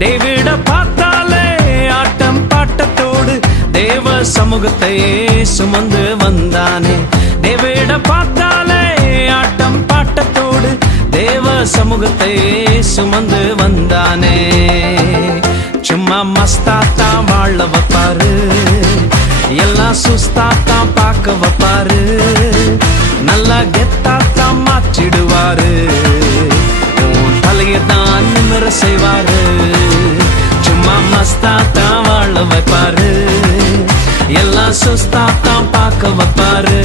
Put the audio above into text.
டேவிட பார்த்தாலே ஆட்டம் பாட்டத்தோடு தேவ சமூகத்தை சுமந்து வந்தானே. டேவிட பார்த்தாலே ஆட்டம் பாட்டத்தோடு தேவ சமூகத்தை சுமந்து வந்தானே. சும்மா மஸ்தாத்தான் வாழ வைப்பாரு, எல்லாம் சுஸ்தாத்தான் பார்க்க வைப்பாரு, நல்லா கெத்தாத்தான் மாற்றிடுவாரு, தலையத்தான் நிமிர செய்வாரு. சும்மா மஸ்தாத்தான் வாழ வைப்பாரு, எல்லாம் சுஸ்தாத்தான் பார்க்க வைப்பாரு,